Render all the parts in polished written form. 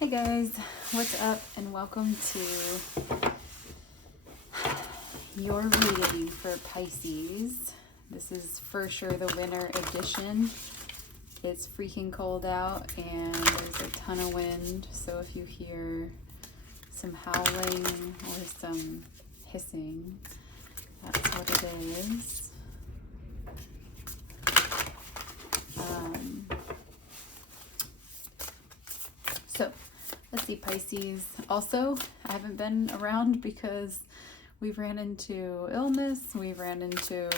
Hey guys, what's up and welcome to your reading for Pisces. This is for sure the winter edition. It's freaking cold out and there's a ton of wind, so if you hear some howling or some hissing, that's what it is. So let's see, Pisces. Also, I haven't been around because we've ran into illness. We've ran into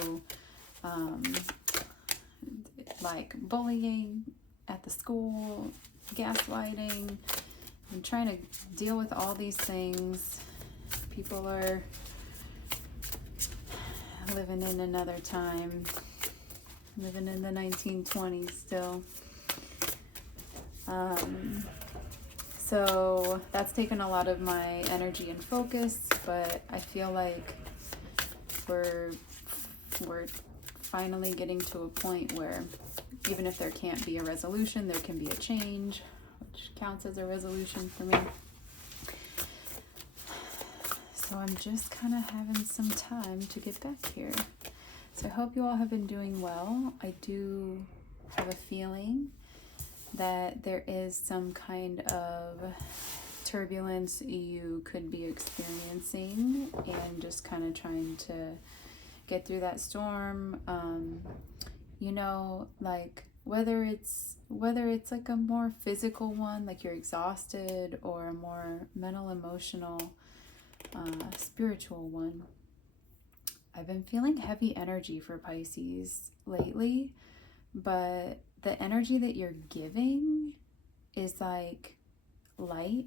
like bullying at the school, gaslighting, and trying to deal with all these things. People are living in another time, living in the 1920s still. So that's taken a lot of my energy and focus, but I feel like we're finally getting to a point where even if there can't be a resolution, there can be a change, which counts as a resolution for me. So I'm just kind of having some time to get back here. So I hope you all have been doing well. I do have a feeling that there is some kind of turbulence you could be experiencing and just kind of trying to get through that storm. Like whether it's like a more physical one, like you're exhausted, or a more mental, emotional, spiritual one. I've been feeling heavy energy for Pisces lately, but the energy that you're giving is like light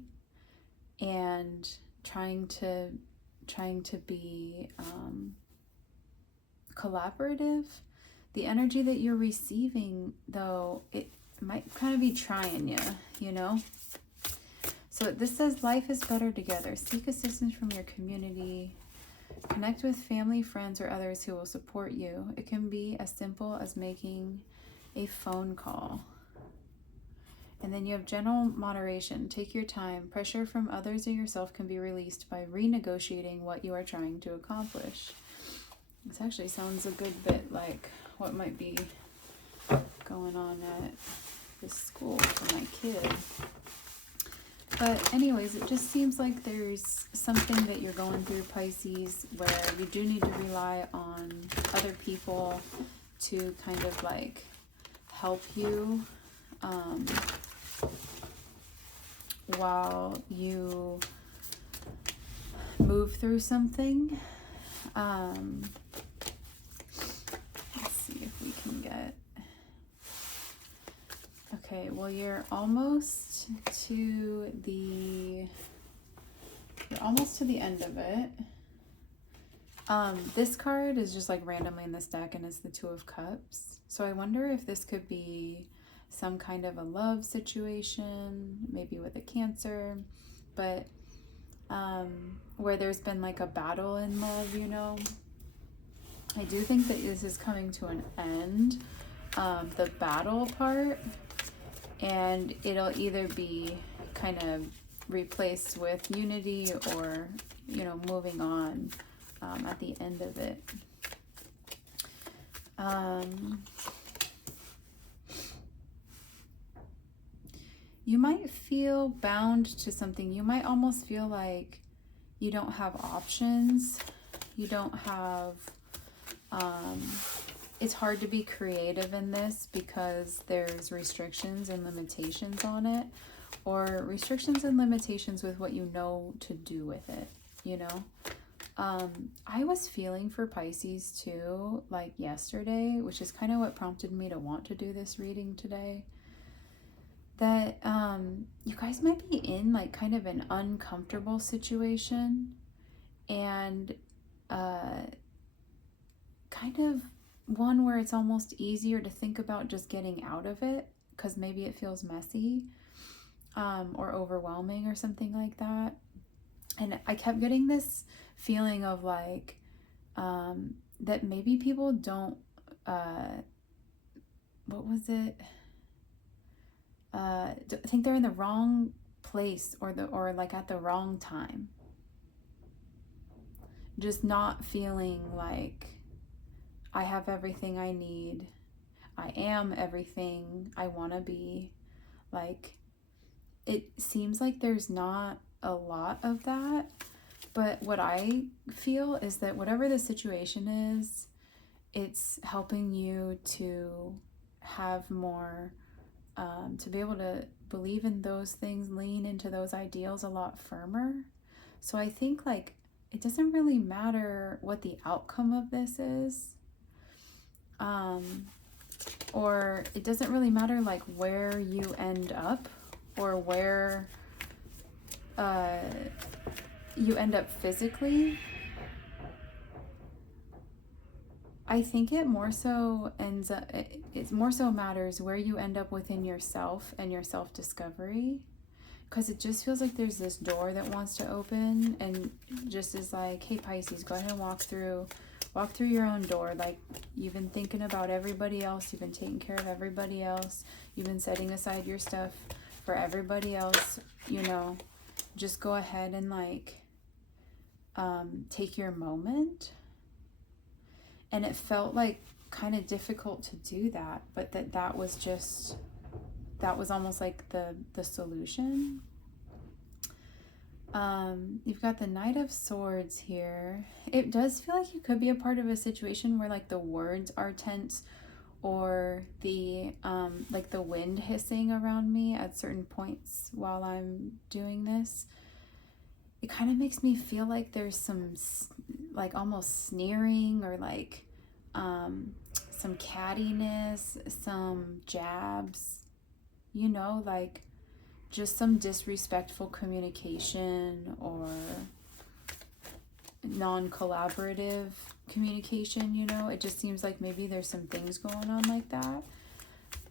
and trying to be collaborative. The energy that you're receiving, though, it might kind of be trying you know? So this says life is better together. Seek assistance from your community. Connect with family, friends, or others who will support you. It can be as simple as making a phone call. And then you have general moderation. Take your time. Pressure from others or yourself can be released by renegotiating what you are trying to accomplish. This actually sounds a good bit like what might be going on at this school for my kid. But anyways, it just seems like there's something that you're going through, Pisces, where you do need to rely on other people to kind of like help you while you move through something. Let's see if we can get... Okay, well, you're almost to the end of it. This card is just like randomly in this deck, and it's the Two of Cups. So I wonder if this could be some kind of a love situation, maybe with a Cancer, but where there's been like a battle in love, you know. I do think that this is coming to an end, the battle part, and it'll either be kind of replaced with unity or, you know, moving on at the end of it. You might feel bound to something. You might almost feel like you don't have options. You don't have... it's hard to be creative in this because there's restrictions and limitations on it, or restrictions and limitations with what you know to do with it, you know? I was feeling for Pisces too, like yesterday, which is kind of what prompted me to want to do this reading today, that you guys might be in like kind of an uncomfortable situation, and kind of one where it's almost easier to think about just getting out of it because maybe it feels messy or overwhelming or something like that. And I kept getting this feeling of like that maybe people don't what was it? I think they're in the wrong place or like at the wrong time. Just not feeling like I have everything I need. I am everything I want to be. Like, it seems like there's not a lot of that. But what I feel is that whatever the situation is, it's helping you to have more, to be able to believe in those things, lean into those ideals a lot firmer. So I think like it doesn't really matter what the outcome of this is. Or it doesn't really matter like where you end up or where you end up physically. I think it more so matters where you end up within yourself and your self-discovery, because it just feels like there's this door that wants to open and just is like, hey Pisces, go ahead and walk through your own door. Like, you've been thinking about everybody else, you've been taking care of everybody else, you've been setting aside your stuff for everybody else, you know, just go ahead and like take your moment. And it felt like kind of difficult to do that, but that was almost like the solution. You've got the Knight of Swords here. It does feel like you could be a part of a situation where like the words are tense, or the like the wind hissing around me at certain points while I'm doing this. It kind of makes me feel like there's some like almost sneering or like some cattiness, some jabs, you know, like just some disrespectful communication or non-collaborative communication, you know. It just seems like maybe there's some things going on like that.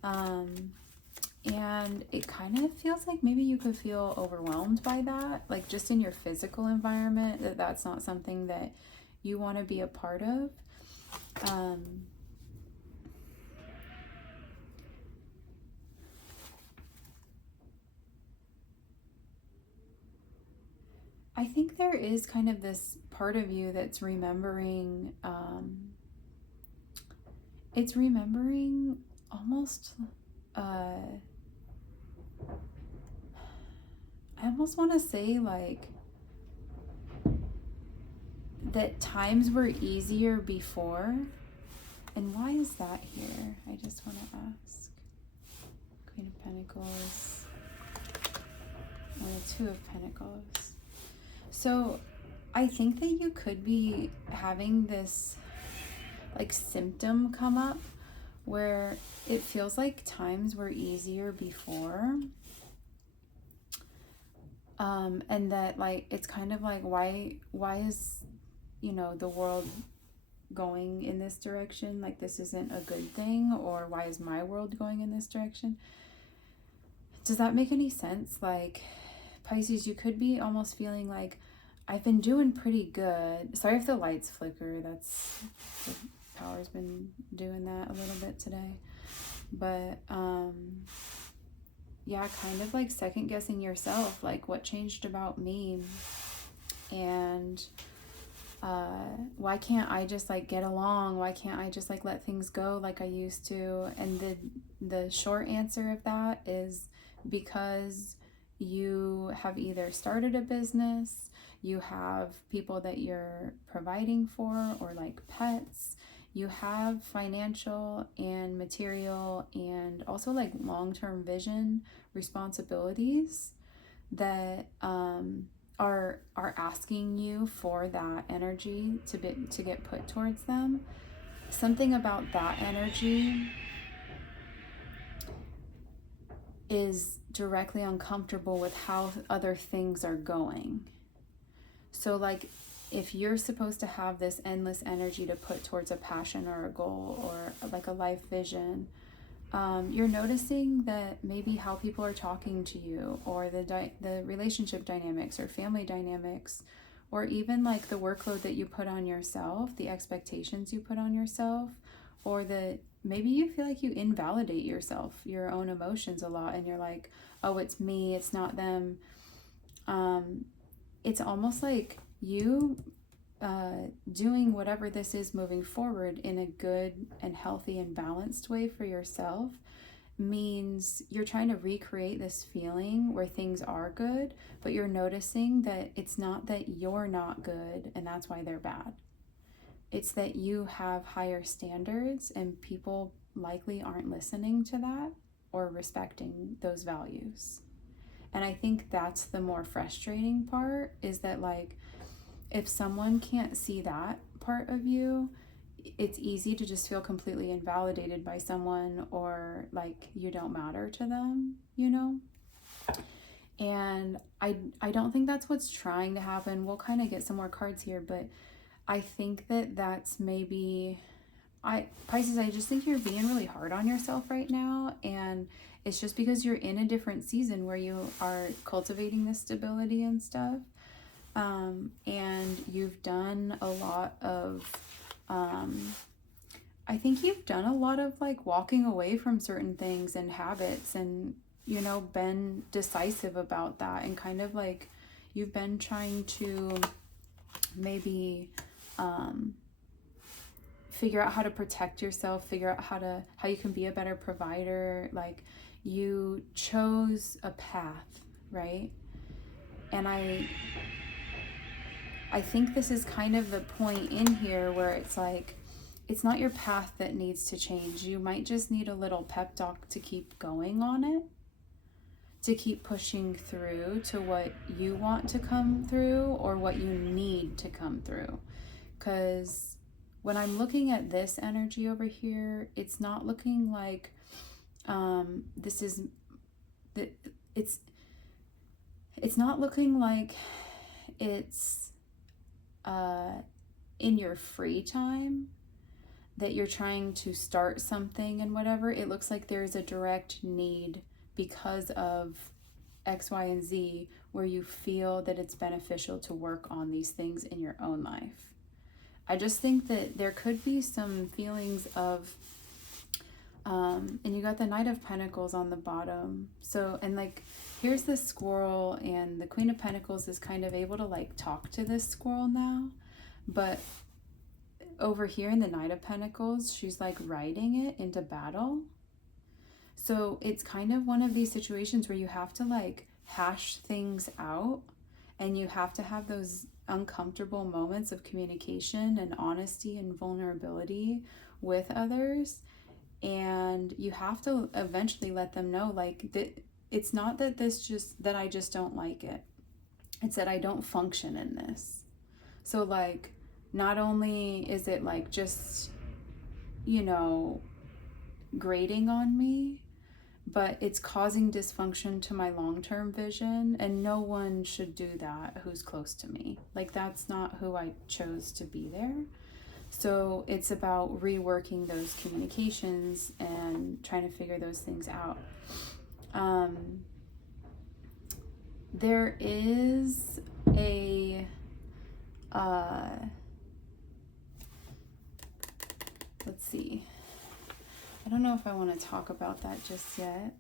And it kind of feels like maybe you could feel overwhelmed by that, like just in your physical environment, that's not something that you want to be a part of. I think there is kind of this part of you that's remembering, it's remembering almost, I almost want to say like that times were easier before. And why is that here? I just want to ask. Queen of Pentacles and the Two of Pentacles. So I think that you could be having this like symptom come up where it feels like times were easier before. And that like it's kind of like why is, you know, the world going in this direction? Like, this isn't a good thing. Or why is my world going in this direction? Does that make any sense? Like, Pisces, you could be almost feeling like, I've been doing pretty good. Sorry if the lights flicker. That's, the power's been doing that a little bit today. But yeah, kind of like second guessing yourself, like what changed about me, and why can't I just like get along? Why can't I just like let things go like I used to? And the short answer of that is because you have either started a business, you have people that you're providing for, or like pets, you have financial and material and also like long-term vision responsibilities that are asking you for that energy to get put towards them. Something about that energy is directly uncomfortable with how other things are going. So like, if you're supposed to have this endless energy to put towards a passion or a goal or like a life vision, you're noticing that maybe how people are talking to you, or the relationship dynamics or family dynamics, or even like the workload that you put on yourself, the expectations you put on yourself, or maybe you feel like you invalidate yourself, your own emotions a lot, and you're like, oh, it's me, it's not them. It's almost like you doing whatever this is moving forward in a good and healthy and balanced way for yourself means you're trying to recreate this feeling where things are good, but you're noticing that it's not that you're not good and that's why they're bad. It's that you have higher standards and people likely aren't listening to that or respecting those values. And I think that's the more frustrating part, is that like, if someone can't see that part of you, it's easy to just feel completely invalidated by someone, or like you don't matter to them, you know? And I don't think that's what's trying to happen. We'll kind of get some more cards here, but I think that that's maybe, Pisces, I just think you're being really hard on yourself right now, and it's just because you're in a different season where you are cultivating this stability and stuff. And you've done a lot of, I think you've done a lot of like walking away from certain things and habits, and, you know, been decisive about that, and kind of like you've been trying to maybe figure out how to protect yourself, figure out how you can be a better provider. Like, you chose a path, right? And I think this is kind of the point in here where it's like, it's not your path that needs to change. You might just need a little pep talk to keep going on it, to keep pushing through to what you want to come through or what you need to come through. Because when I'm looking at this energy over here, it's not looking like it's not looking like it's in your free time that you're trying to start something and whatever. It looks like there's a direct need because of X, Y, and Z, where you feel that it's beneficial to work on these things in your own life. I just think that there could be some feelings of, and you got the Knight of Pentacles on the bottom. So, and like, here's the squirrel, and the Queen of Pentacles is kind of able to like talk to this squirrel now. But over here in the Knight of Pentacles, she's like riding it into battle. So it's kind of one of these situations where you have to like hash things out, and you have to have those uncomfortable moments of communication and honesty and vulnerability with others. And you have to eventually let them know, like, that it's not that that I just don't like it. It's that I don't function in this. So like, not only is it like just, you know, grating on me, but it's causing dysfunction to my long-term vision, and no one should do that who's close to me. Like, that's not who I chose to be there. So it's about reworking those communications and trying to figure those things out. There is a let's see. I don't know if I want to talk about that just yet.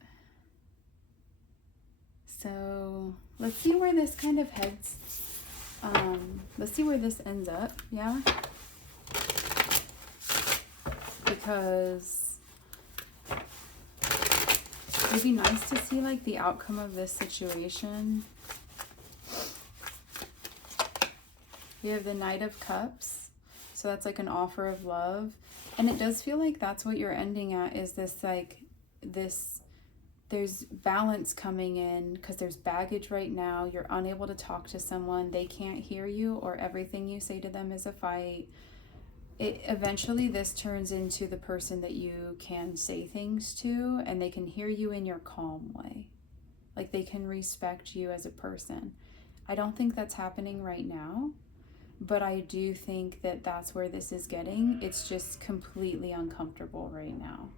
So let's see where this kind of heads. Let's see where this ends up. Yeah. Because it'd be nice to see like the outcome of this situation. We have the Knight of Cups. So that's like an offer of love. And it does feel like that's what you're ending at, is this like this, there's balance coming in because there's baggage right now. You're unable to talk to someone. They can't hear you, or everything you say to them is a fight. Eventually this turns into the person that you can say things to, and they can hear you in your calm way. Like, they can respect you as a person. I don't think that's happening right now, but I do think that that's where this is getting. It's just completely uncomfortable right now.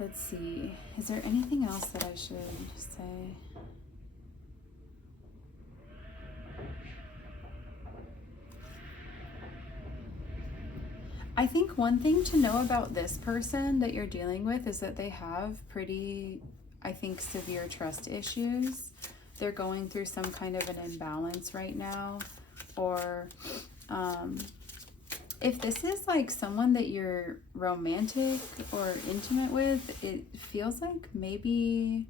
Let's see. Is there anything else that I should say? one thing to know about this person that you're dealing with is that they have pretty, I think, severe trust issues. They're going through some kind of an imbalance right now. Or if this is like someone that you're romantic or intimate with, it feels like maybe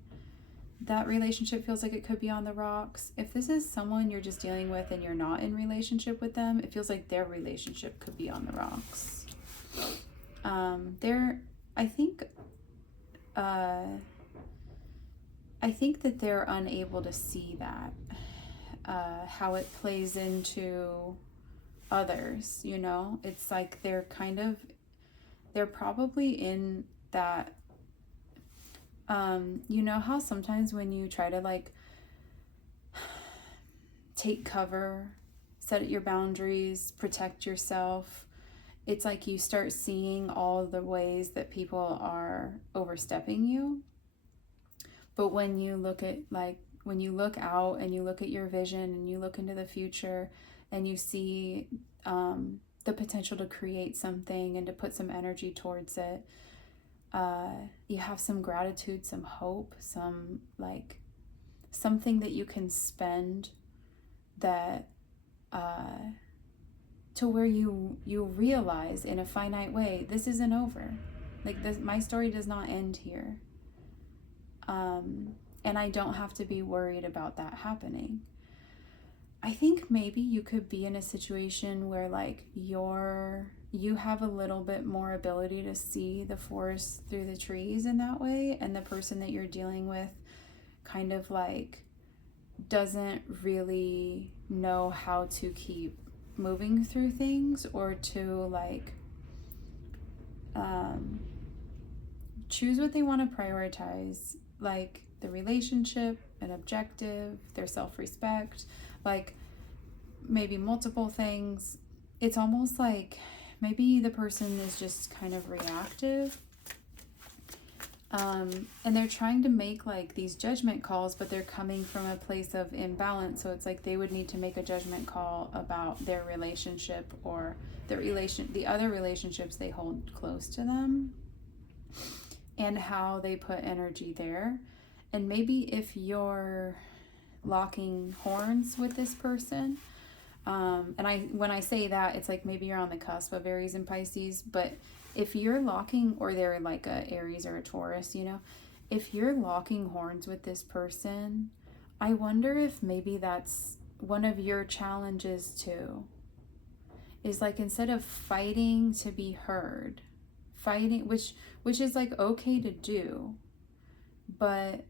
that relationship feels like it could be on the rocks. If this is someone you're just dealing with and you're not in relationship with them, it feels like their relationship could be on the rocks. I think that they're unable to see that, how it plays into others, you know? It's like they're probably in that, you know how sometimes when you try to like take cover, set your boundaries, protect yourself, it's like you start seeing all the ways that people are overstepping you. But when you look at when you look out and you look at your vision and you look into the future and you see the potential to create something and to put some energy towards it, you have some gratitude, some hope, some like something that you can spend that to where you realize in a finite way, this isn't over. Like this, my story does not end here. And I don't have to be worried about that happening. I think maybe you could be in a situation where like you have a little bit more ability to see the forest through the trees in that way, and the person that you're dealing with kind of like doesn't really know how to keep moving through things or to like choose what they want to prioritize, like the relationship, an objective, their self-respect, like maybe multiple things. It's almost like maybe the person is just kind of reactive, and they're trying to make like these judgment calls, but they're coming from a place of imbalance. So it's like they would need to make a judgment call about their relationship or the other relationships they hold close to them and how they put energy there. And maybe if you're locking horns with this person, when I say that, it's like maybe you're on the cusp of Aries and Pisces, but if you're locking, or they're like a Aries or a Taurus, you know, if you're locking horns with this person, I wonder if maybe that's one of your challenges too, is like instead of fighting to be heard, which is like okay to do, but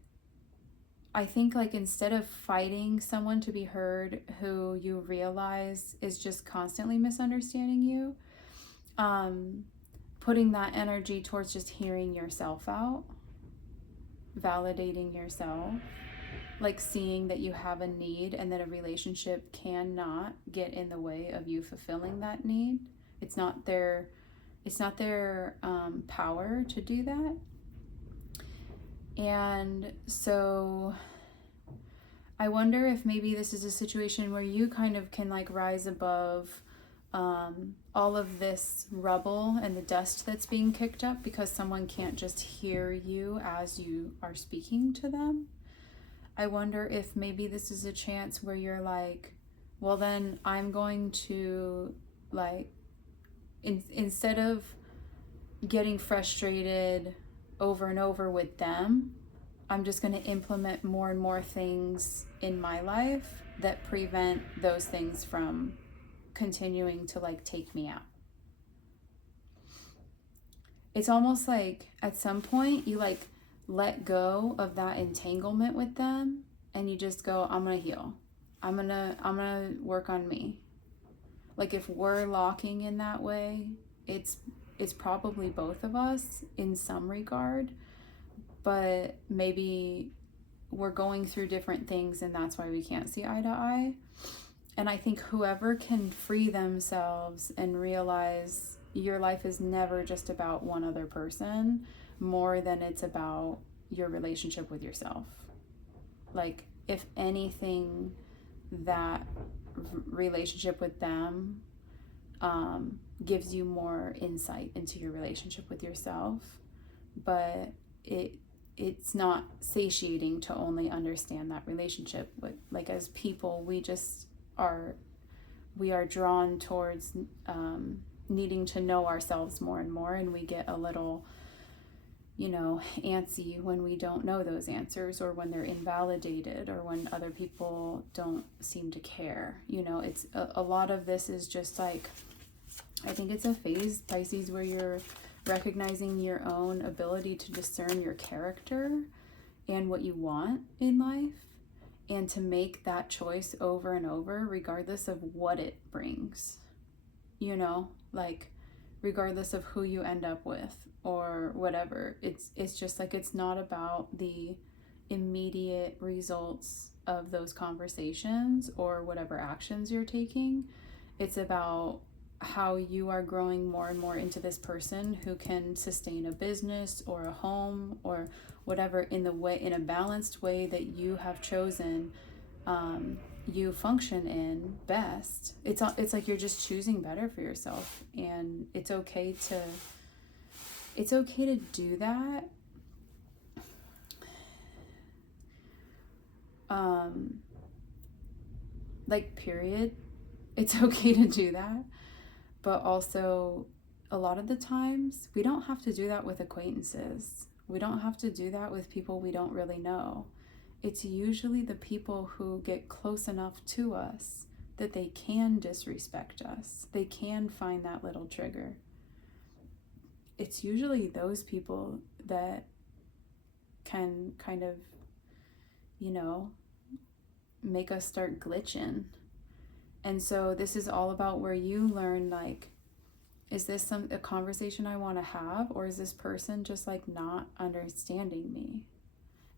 I think like instead of fighting someone to be heard who you realize is just constantly misunderstanding you, putting that energy towards just hearing yourself out, validating yourself, like seeing that you have a need and that a relationship cannot get in the way of you fulfilling that need. It's not their power to do that. And so I wonder if maybe this is a situation where you kind of can like rise above all of this rubble and the dust that's being kicked up because someone can't just hear you as you are speaking to them. I wonder if maybe this is a chance where you're like, well then I'm going to like, instead of getting frustrated over and over with them, I'm just going to implement more and more things in my life that prevent those things from continuing to like take me out. It's almost like at some point you like let go of that entanglement with them and you just go, I'm going to heal. I'm going to work on me. Like if we're locking in that way, it's probably both of us in some regard, but maybe we're going through different things and that's why we can't see eye to eye. And I think whoever can free themselves and realize your life is never just about one other person more than it's about your relationship with yourself. Like if anything, that relationship with them gives you more insight into your relationship with yourself, but it's not satiating to only understand that relationship. But like as people, we are drawn towards needing to know ourselves more and more, and we get a little, antsy when we don't know those answers, or when they're invalidated, or when other people don't seem to care. It's a lot of this is just like, I think it's a phase, Pisces, where you're recognizing your own ability to discern your character and what you want in life, and to make that choice over and over, regardless of what it brings, like regardless of who you end up with or whatever. It's just like, it's not about the immediate results of those conversations or whatever actions you're taking. It's about how you are growing more and more into this person who can sustain a business or a home or whatever in a balanced way that you have chosen, you function in best. It's like you're just choosing better for yourself, and it's okay to do that. Like, period. It's okay to do that. But also, a lot of the times, we don't have to do that with acquaintances. We don't have to do that with people we don't really know. It's usually the people who get close enough to us that they can disrespect us. They can find that little trigger. It's usually those people that can kind of, make us start glitching. And so this is all about where you learn, like, is this a conversation I want to have, or is this person just like not understanding me?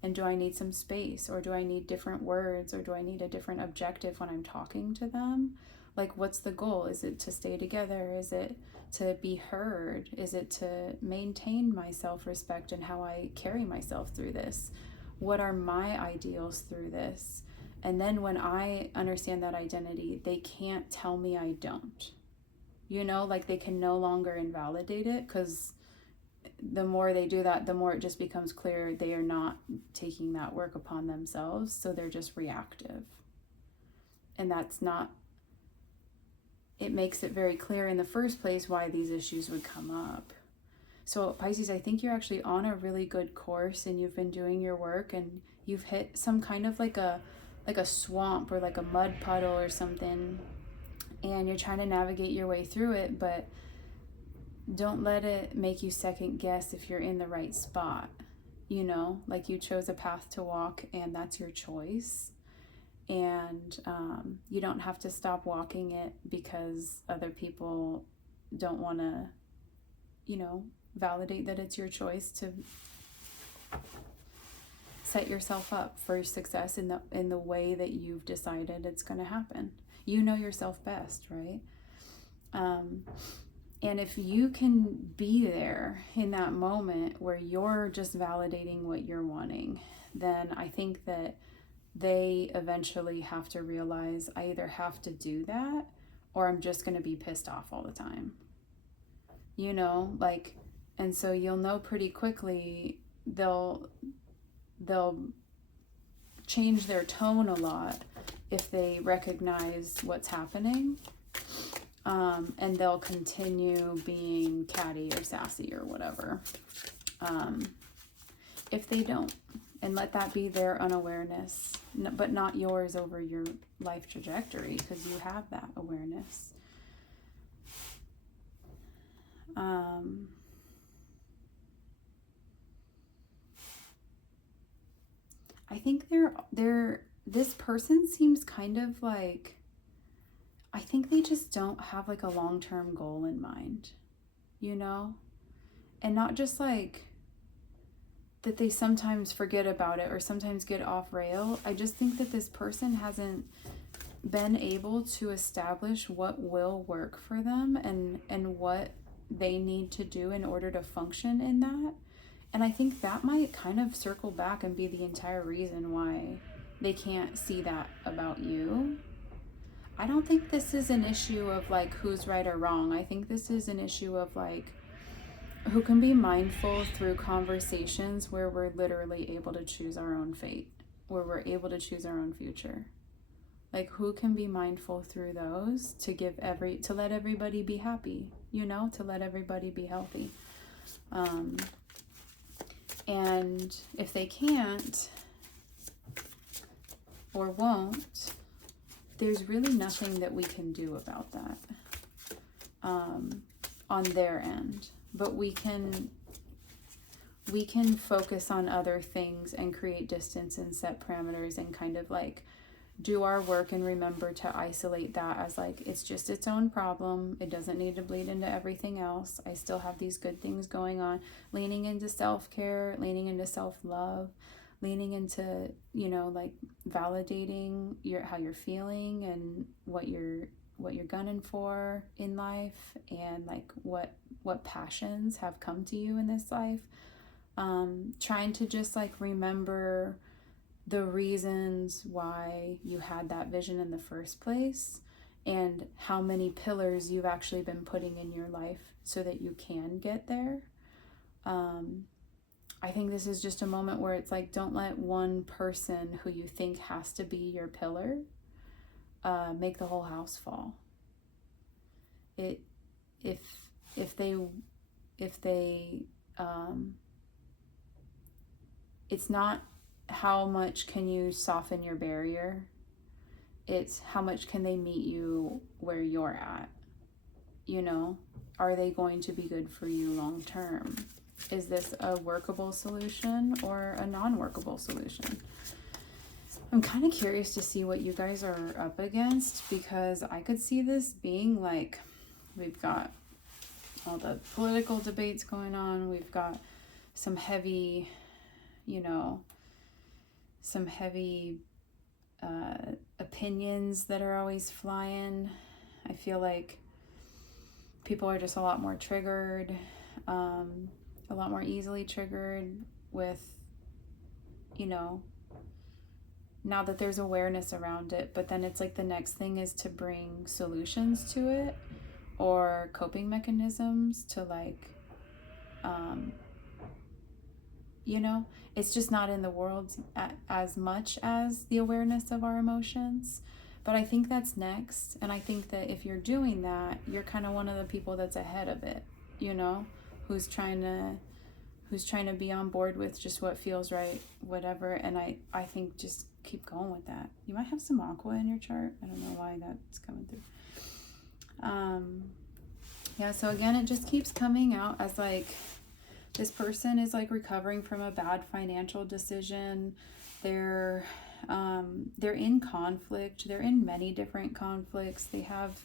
And do I need some space, or do I need different words, or do I need a different objective when I'm talking to them? Like, what's the goal? Is it to stay together? Is it to be heard? Is it to maintain my self-respect and how I carry myself through this? What are my ideals through this? And then when I understand that identity, they can't tell me I don't. Like, they can no longer invalidate it, because the more they do that, the more it just becomes clear they are not taking that work upon themselves. So they're just reactive. And it makes it very clear in the first place why these issues would come up. So Pisces, I think you're actually on a really good course, and you've been doing your work, and you've hit some kind of like a swamp or like a mud puddle or something, and you're trying to navigate your way through it, but don't let it make you second guess if you're in the right spot. Like, you chose a path to walk, and that's your choice. And you don't have to stop walking it because other people don't want to, validate that it's your choice to set yourself up for success in the way that you've decided it's going to happen. You know yourself best, right? And if you can be there in that moment where you're just validating what you're wanting, then I think that they eventually have to realize, I either have to do that, or I'm just going to be pissed off all the time. And so you'll know pretty quickly they'll change their tone a lot if they recognize what's happening. And they'll continue being catty or sassy or whatever. If they don't, and let that be their unawareness, but not yours over your life trajectory, because you have that awareness. I think this person seems kind of like, I think they just don't have like a long-term goal in mind, and not just like that they sometimes forget about it or sometimes get off rail. I just think that this person hasn't been able to establish what will work for them and what they need to do in order to function in that. And I think that might kind of circle back and be the entire reason why they can't see that about you. I don't think this is an issue of like who's right or wrong. I think this is an issue of like who can be mindful through conversations where we're literally able to choose our own fate, where we're able to choose our own future. Like who can be mindful through those to let everybody be happy, you know, to let everybody be healthy. And if they can't or won't, there's really nothing that we can do about that on their end. But we can focus on other things and create distance and set parameters and kind of like do our work and remember to isolate that as like it's just its own problem. It doesn't need to bleed into everything else. I still have these good things going on. Leaning into self-care, leaning into self-love, leaning into, you know, like validating how you're feeling and what you're gunning for in life, and like what passions have come to you in this life. Trying to just like remember the reasons why you had that vision in the first place and how many pillars you've actually been putting in your life so that you can get there. I think this is just a moment where it's like, don't let one person who you think has to be your pillar make the whole house fall. If they it's not how much can you soften your barrier, it's how much can they meet you where you're at. You know, are they going to be good for you long term? Is this a workable solution or a non-workable solution? I'm kind of curious to see what you guys are up against, because I could see this being like, we've got all the political debates going on. We've got some heavy, you know, some heavy opinions that are always flying. I feel like people are just a lot more triggered, a lot more easily triggered with, you know, now that there's awareness around it, but then it's like the next thing is to bring solutions to it or coping mechanisms to like, you know, it's just not in the world as much as the awareness of our emotions. But I think that's next. And I think that if you're doing that, you're kind of one of the people that's ahead of it, you know, who's trying to be on board with just what feels right, whatever. And I think just keep going with that. You might have some aqua in your chart. I don't know why that's coming through. Yeah, so again, it just keeps coming out as like, this person is like recovering from a bad financial decision. They're in conflict. They're in many different conflicts. They have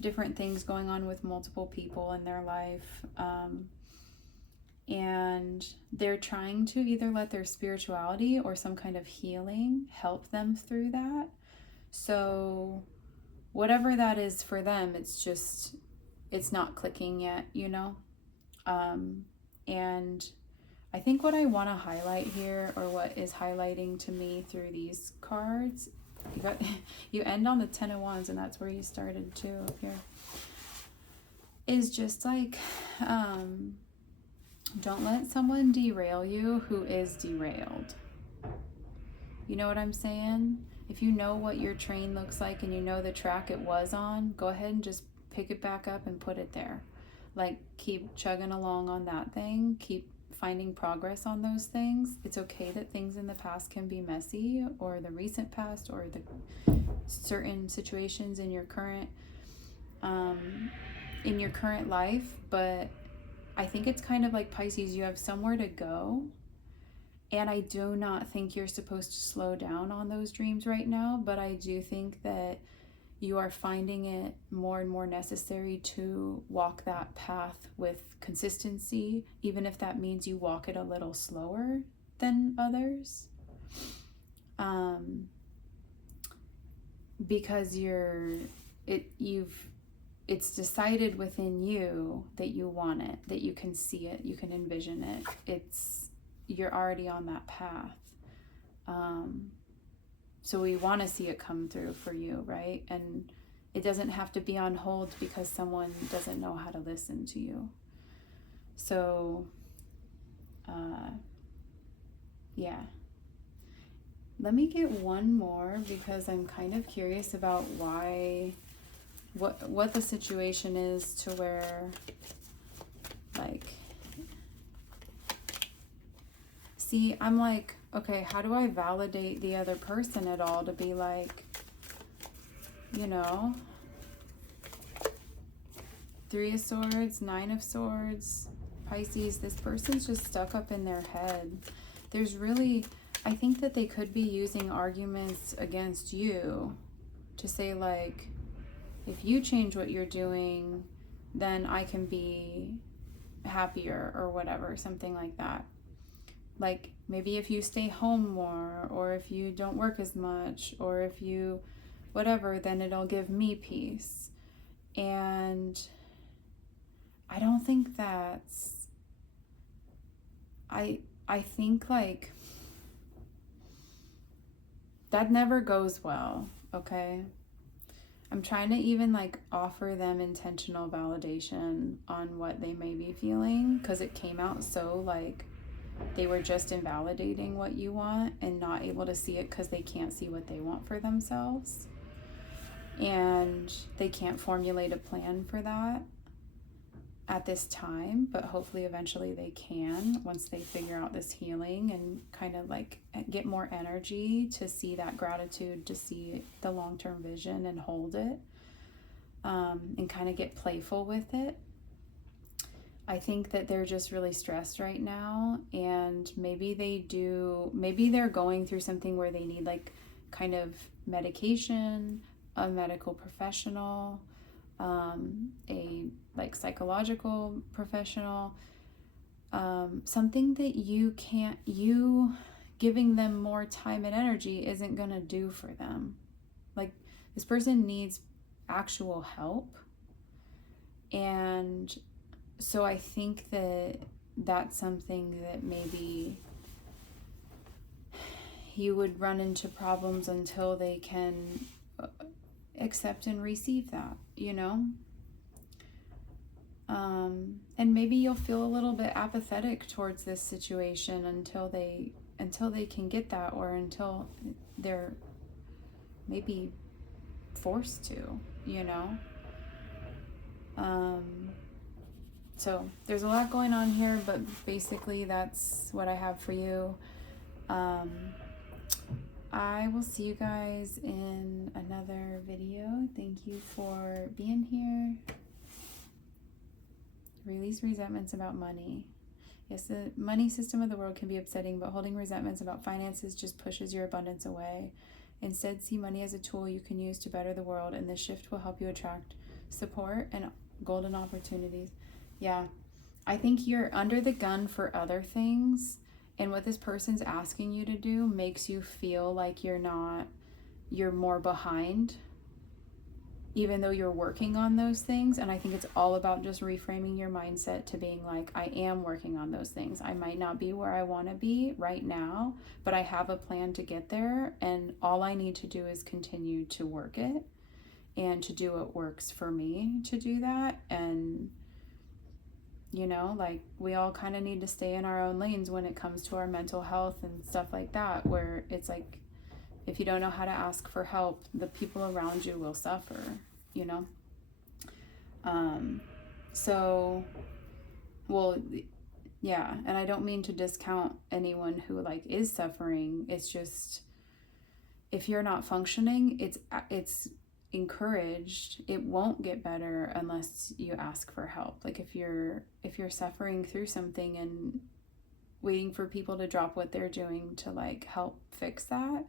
different things going on with multiple people in their life. And they're trying to either let their spirituality or some kind of healing help them through that. So whatever that is for them, it's not clicking yet, you know? And I think what I want to highlight here, or what is highlighting to me through these cards, you end on the 10 of Wands, and that's where you started too up here, is just like, don't let someone derail you who is derailed. You know what I'm saying? If you know what your train looks like and you know the track it was on, go ahead and just pick it back up and put it there. Like, keep chugging along on that thing. Keep finding progress on those things. It's okay that things in the past can be messy, or the recent past, or the certain situations in your current life. But I think it's kind of like Pisces, you have somewhere to go. And I do not think you're supposed to slow down on those dreams right now, but I do think that you are finding it more and more necessary to walk that path with consistency, even if that means you walk it a little slower than others. Because it's decided within you that you want it, that you can see it, you can envision it. You're already on that path. So we want to see it come through for you, right? And it doesn't have to be on hold because someone doesn't know how to listen to you. So, yeah. Let me get one more because I'm kind of curious about what the situation is to where, like, see, I'm like, okay, how do I validate the other person at all to be like, you know, 3 of Swords, 9 of Swords, Pisces, this person's just stuck up in their head. There's really, I think that they could be using arguments against you to say like, if you change what you're doing, then I can be happier or whatever, something like that. Like maybe if you stay home more, or if you don't work as much, or if you whatever, then it'll give me peace. And I don't think that's, I think like that never goes well, okay? I'm trying to even like offer them intentional validation on what they may be feeling, because it came out so like they were just invalidating what you want and not able to see it because they can't see what they want for themselves. And they can't formulate a plan for that at this time, but hopefully eventually they can once they figure out this healing and kind of like get more energy to see that gratitude, to see the long-term vision and hold it, and kind of get playful with it. I think that they're just really stressed right now, and maybe they're going through something where they need like kind of medication, a medical professional, a like psychological professional, something that you giving them more time and energy isn't gonna do for them. Like this person needs actual help. And so I think that that's something that maybe you would run into problems until they can accept and receive that, you know? And maybe you'll feel a little bit apathetic towards this situation until they can get that, or until they're maybe forced to, you know? So there's a lot going on here, but basically that's what I have for you. I will see you guys in another video. Thank you for being here. Release resentments about money. Yes, the money system of the world can be upsetting, but holding resentments about finances just pushes your abundance away. Instead, see money as a tool you can use to better the world, and this shift will help you attract support and golden opportunities. Yeah, I think you're under the gun for other things, and what this person's asking you to do makes you feel like you're more behind, even though you're working on those things. And I think it's all about just reframing your mindset to being like, I am working on those things. I might not be where I want to be right now, but I have a plan to get there, and all I need to do is continue to work it and to do what works for me to do that. And you know, like we all kind of need to stay in our own lanes when it comes to our mental health and stuff like that, where it's like, if you don't know how to ask for help, the people around you will suffer, you know? So, well, yeah, and I don't mean to discount anyone who like is suffering. It's just, if you're not functioning, it's encouraged. It won't get better unless you ask for help. Like if you're suffering through something and waiting for people to drop what they're doing to like help fix that,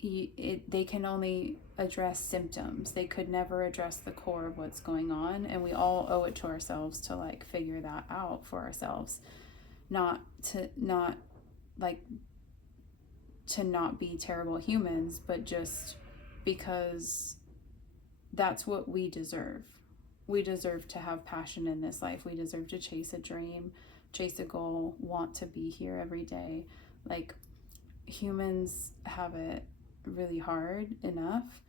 they can only address symptoms. They could never address the core of what's going on, and we all owe it to ourselves to like figure that out for ourselves, not be terrible humans, but just because that's what we deserve. We deserve to have passion in this life. We deserve to chase a dream, chase a goal, want to be here every day. Like humans have it really hard enough,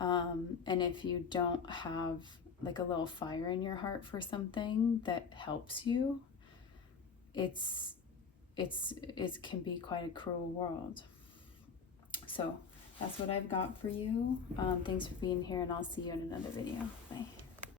And if you don't have like a little fire in your heart for something that helps you, it can be quite a cruel world. So that's what I've got for you. Thanks for being here, and I'll see you in another video. Bye.